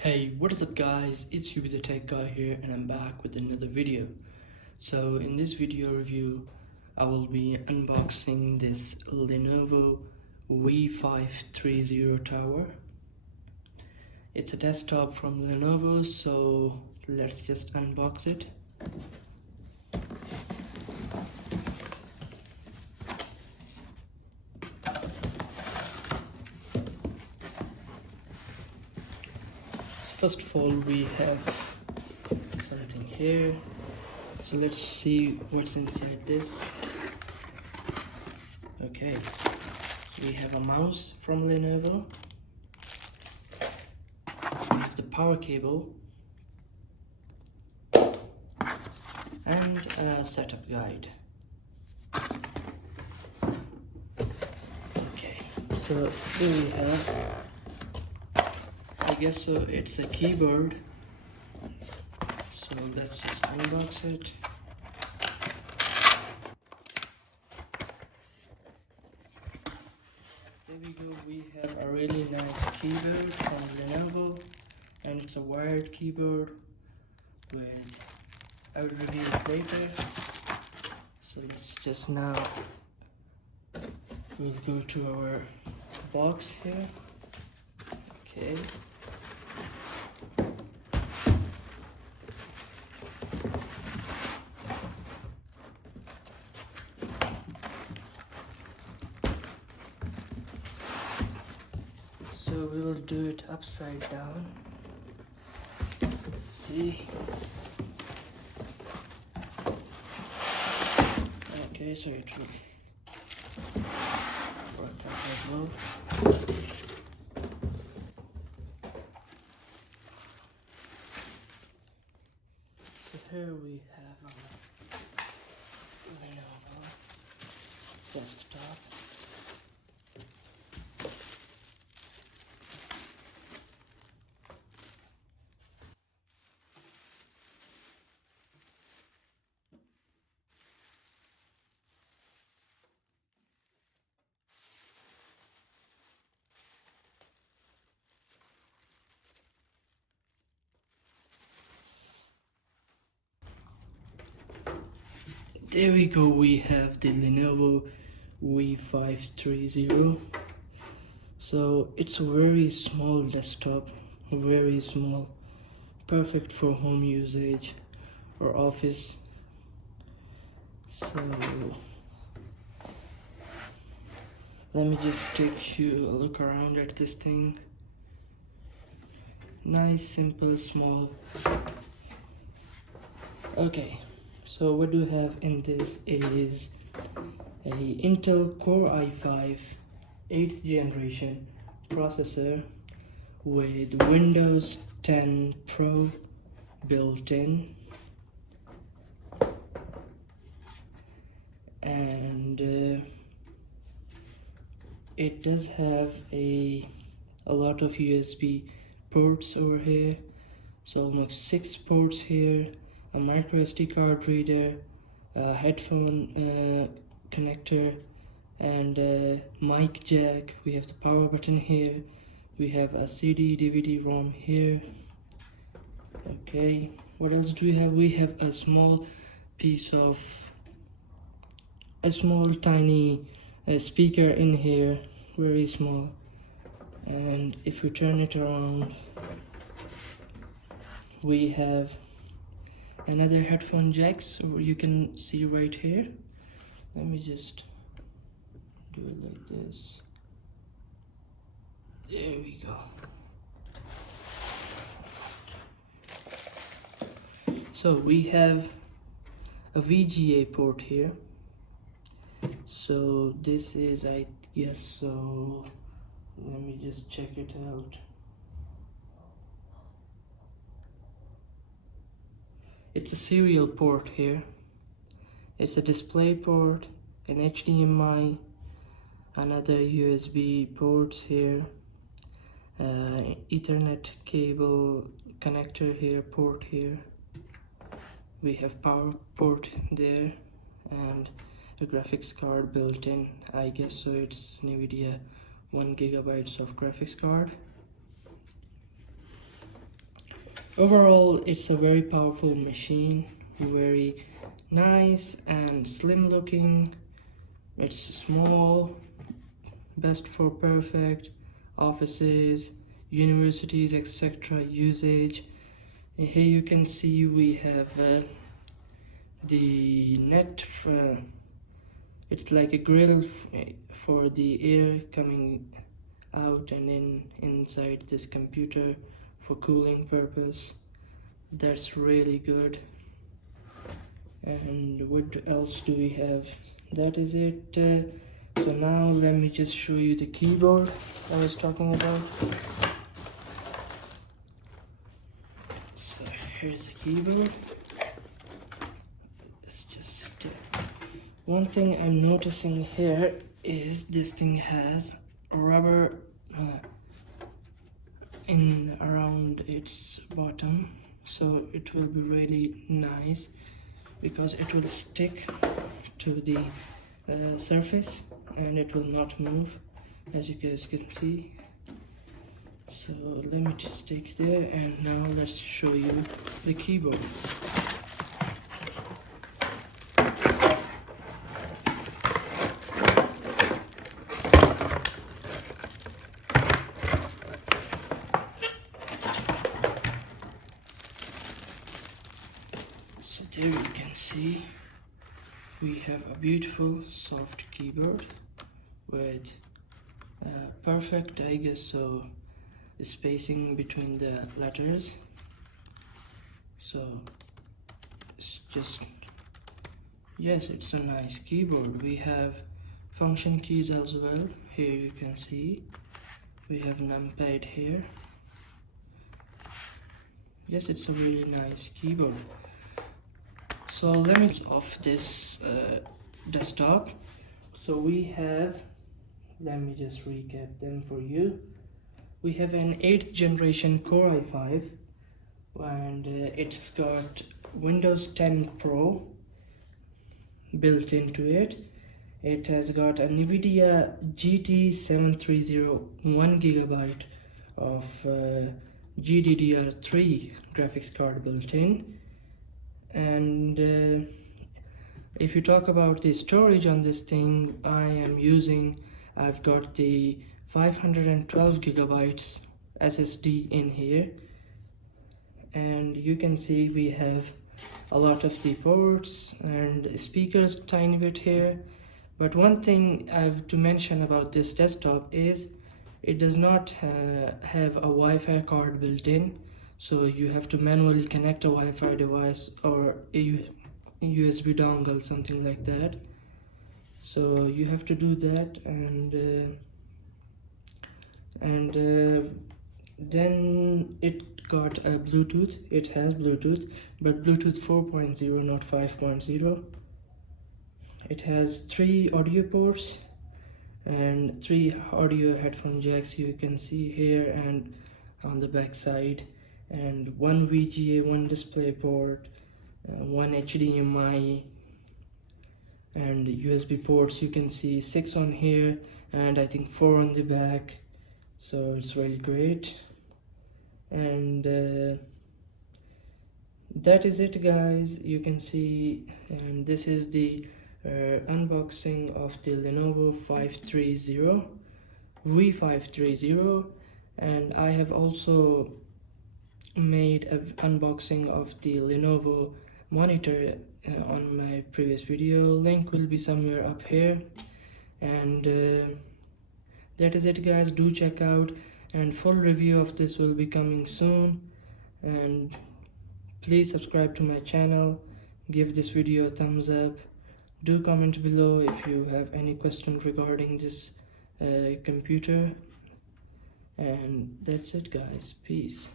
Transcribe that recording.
Hey, what is up guys, it's you the tech guy here and I'm back with another video. So in this video review I will be unboxing this Lenovo v530 tower. It's a desktop from Lenovo, so let's just unbox it. First of all, we have something here, so let's see what's inside this. Okay, we have a mouse from Lenovo, we have the power cable, and a setup guide. Okay, so here we have, I guess so it's a keyboard, so let's just unbox it. There we go, we have a really nice keyboard from Lenovo, and it's a wired keyboard with, I will review it later. So let's just now, we'll go to our box here. Okay. So we will do it upside down. Let's see. Okay, so it will work out as well. So here we have our Lenovo desktop. There we go, we have the Lenovo v530. So it's a very small desktop, very small, perfect for home usage or office. So let me just take you a look around at this thing. Nice, simple, small. Okay, so what do we have in this is a Intel Core i5 8th generation processor with Windows 10 Pro built in, and it does have a lot of USB ports over here, so almost 6 ports here, a micro SD card reader, a headphone connector, and a mic jack. We have the power button here, we have a CD DVD ROM here. Okay, what else do we have? We have a small piece of a small tiny speaker in here, very small, and if you turn it around we have another headphone jack, so you can see right here. Let me just do it like this. There we go. So we have a VGA port here. So this is, I guess so, let me just check it out. It's a serial port here. It's a display port, an HDMI, another USB ports here, Ethernet cable connector here, port here. We have power port there, and a graphics card built in. I guess so it's NVIDIA 1 GB of graphics card. Overall, it's a very powerful machine, very nice and slim looking. It's small, best for perfect offices, universities, etc. usage. Here you can see we have the net. It's like a grill for the air coming out and inside this computer for cooling purpose. That's really good. And what else do we have? That is it. So now let me just show you the keyboard I was talking about. So here's the keyboard. It's just one thing I'm noticing here is this thing has rubber in around its bottom, so it will be really nice because it will stick to the surface and it will not move, as you guys can see. So let me just take there, and now let's show you the keyboard. So there you can see we have a beautiful soft keyboard with perfect, I guess so, spacing between the letters. So it's just, yes, it's a nice keyboard. We have function keys as well. Here you can see we have numpad here. Yes, it's a really nice keyboard. So let me off this desktop. So we have, let me just recap them for you. We have an 8th generation Core i5, and it's got Windows 10 Pro built into it. It has got a NVIDIA GT 730 1GB of GDDR3 graphics card built in. And if you talk about the storage on this thing, I've got the 512 gigabytes SSD in here, and you can see we have a lot of the ports and speakers tiny bit here. But one thing I have to mention about this desktop is it does not have a Wi-Fi card built in, so you have to manually connect a Wi-Fi device or a USB dongle, something like that. So you have to do that, and then it got a Bluetooth. It has Bluetooth, but Bluetooth 4.0, not 5.0. It has 3 audio ports and 3 audio headphone jacks, you can see here and on the back side, and 1 VGA, 1 display port, 1 HDMI, and USB ports. You can see 6 on here and I think 4 on the back. So it's really great. And that is it, guys. You can see, and this is the unboxing of the Lenovo v530, and I have also made an unboxing of the Lenovo monitor on my previous video. Link will be somewhere up here. And that is it, guys. Do check out, and full review of this will be coming soon. And please subscribe to my channel, give this video a thumbs up, do comment below if you have any questions regarding this computer. And that's it, guys. Peace.